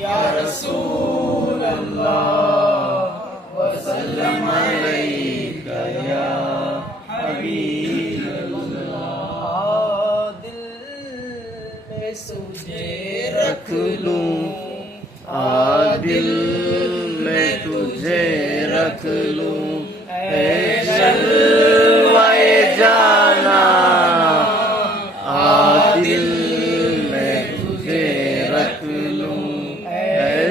या रसूल अल्लाह वसल्लम अलैका या हबीब अल्लाह। दिल में तुझे रख लूं, दिल में तुझे रख लूं, ऐ जलवाए जाना, दिल में तुझे रख लूं, ऐ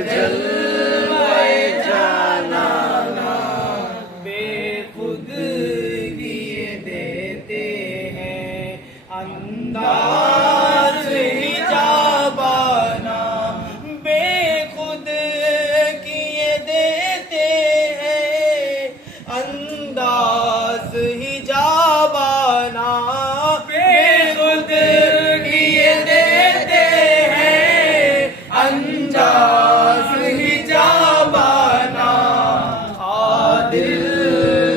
जलवाए जाना। बेखुदगी देते हैं अंदाज हिजाबाना, बेखुद किए देते हैं अंदाज हिजाबाना, बेखुद किए देते हैं अंदाज हिजाबाना। दिल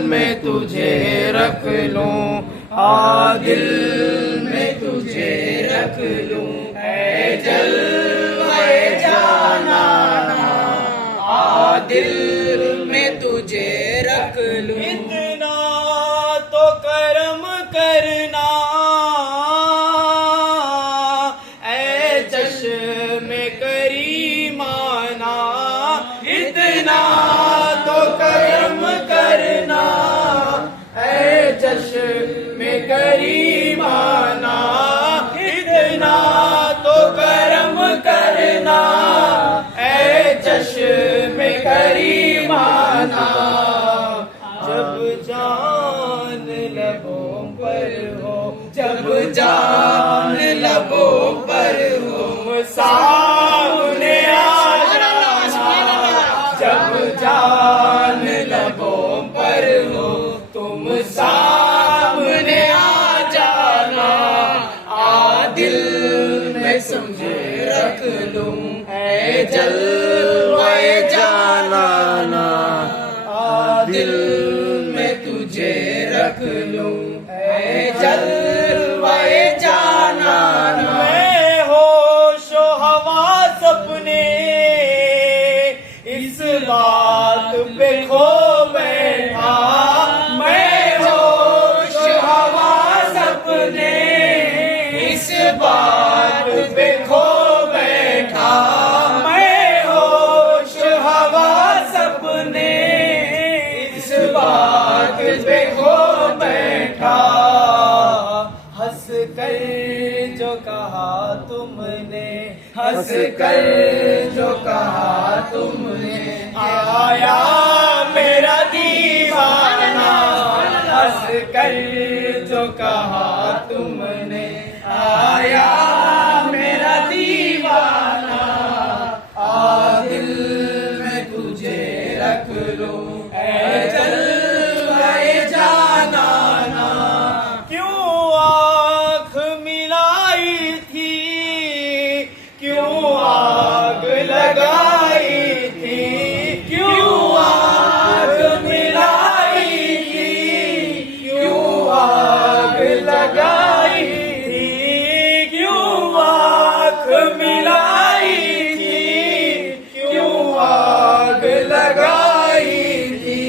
में तुझे रख लूं, दिल में तुझे रख लूं, ऐ जलवाए जाना, दिल में तुझे रख लूं। इतना तो करम करना, ऐ चश्मे करीमाना, इतना तो करम करना, ऐ चश्मे करीमाना, इतना तो करम करना, ऐ चश्मे करीमाना। जब जान लबों पर हो, जब जान लबों पर हो, सामने आ जाना, जब जान लबों पर हो तुम सामने आ जाना, दिल में समझे रख लूं, ऐ जलवाए जाना, दिल में तुझे रख लूं, ऐ जलवाए जाना। मैं होशो हवास अपने इस बात पे खो बैठा, मैं होश हवास अपने इस बात पे खो बैठा, मैं होश हवास अपने इस बात पे खो बैठा। हंस कर जो कहा तुमने, हंस कर जो कहा तुमने, आया मेरा दीवाना, हंस कर जो कहा तुमने, आया मेरा दीवाना। दिल में तुझे रख लूं, ऐ जलवाए जाना, क्यों आँख मिलाई थी, क्यों आग लगाई थी, क्यों आग मिलाई थी, क्यों आग लगाई थी, क्यों आग मिलाई थी, क्यों आग लगाई थी।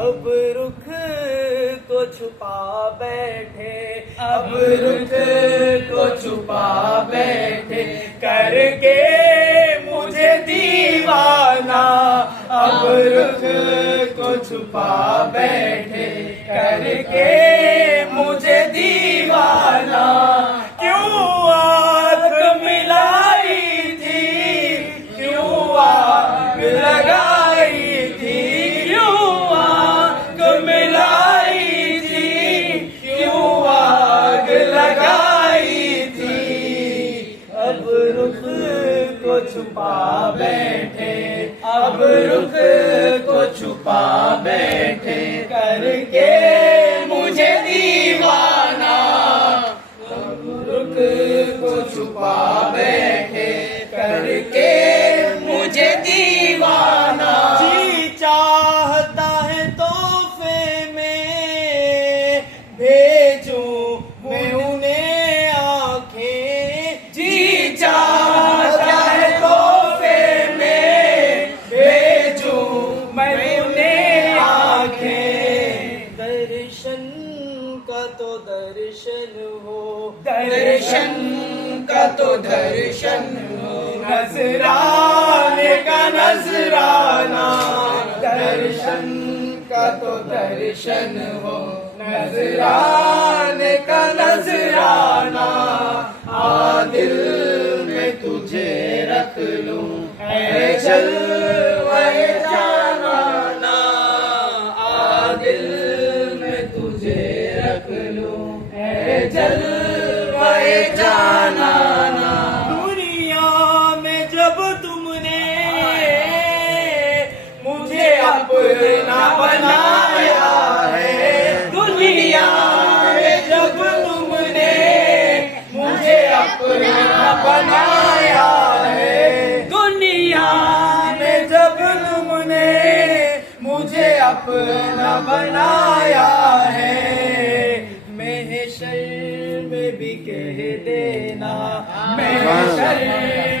अब रुख को छुपा बैठे, अब रुख को छुपा बैठे, करके मुझे दीवाना, अब रुख को छुपा बैठे, करके मुझे दीवाना। क्यों आग मिलाई थी, क्यों आग लगाई थी, क्यों आग मिलाई थी, क्यों आग लगाई थी। अब रुख को छुपा बैठे, अब रुख को छुपा बैठे, करके मुझे दीवाना, अब रुख को छुपा बैठे, करके मुझे दीवाना। जी चाहता है तोहफे में भेजूं मैं उन्हें आंखें, जी दर्शन का तो दर्शन हो, नजराने का नजराना, दर्शन का तो दर्शन हो, नजराने का नजराना। आ दिल में तुझे रख लूं, ऐ जलवे जाना, आ दिल में तुझे रख लूं, ऐ जलवे जाना। दुनिया में जब तुमने मुझे अपना बनाया है, दुनिया में जब तुमने मुझे अपना बनाया है, दुनिया में जब तुमने मुझे अपना बनाया है। महशर में भी कह देना, महशर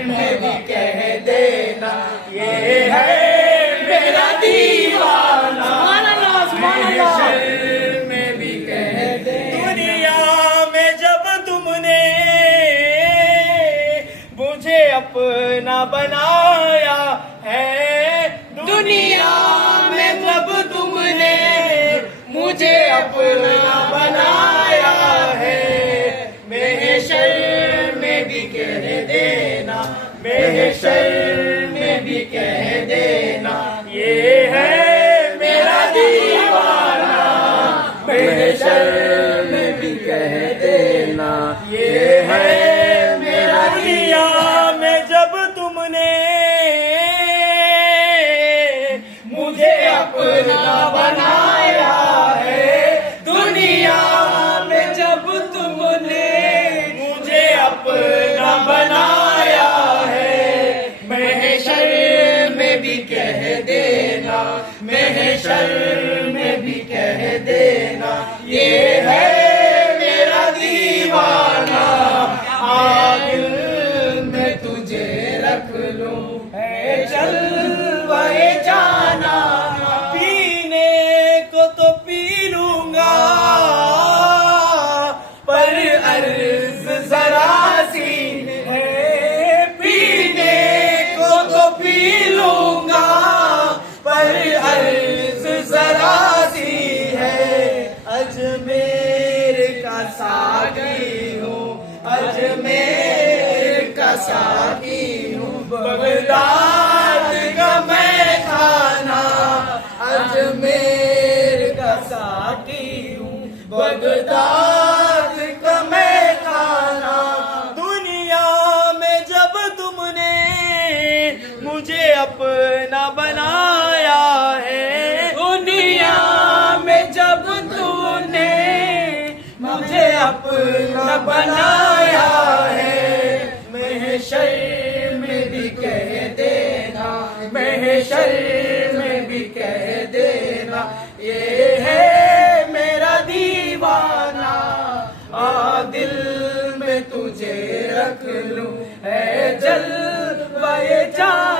में भी कह देना, ये है मेरा दीवाना। महशर में भी कह दे, दुनिया में जब तुमने मुझे अपना बनाया है, दुनिया में जब तुमने मुझे अपना बनाया है। महशर में भी कह देना, महशर में भी कह देना, ये है मेरा दीवाना। महशर में भी कह देना, ये है मेरा दिया में जब तुमने मुझे अपना बनाया है, दुनिया में जब तुमने मुझे अपना बनाया है। महशर में भी कह देना, महशर में भी कह देना, ये है मेरा दीवाना। आ दिल में तुझे रख लूं, है जलवे जाना। पीने को तो पी लूंगा, पर अर्ज जरा सी है। पीने को तो पी लूंगा, पर अर्ज जरा सी है। अजमेर का साकी हूँ, अजमेर का साकी हूँ, बगदाद का मैं खाना। अजमेर का साकी हूँ, बगदाद का मैं खाना। दुनिया में जब तुमने मुझे अपना बनाया है, दुनिया में जब तूने मुझे अपना बनाया है। महशर में भी कह देना, महशर में भी कह देना, ये है मेरा दीवाना। आ दिल में तुझे रख लूं, है जलवे जाना।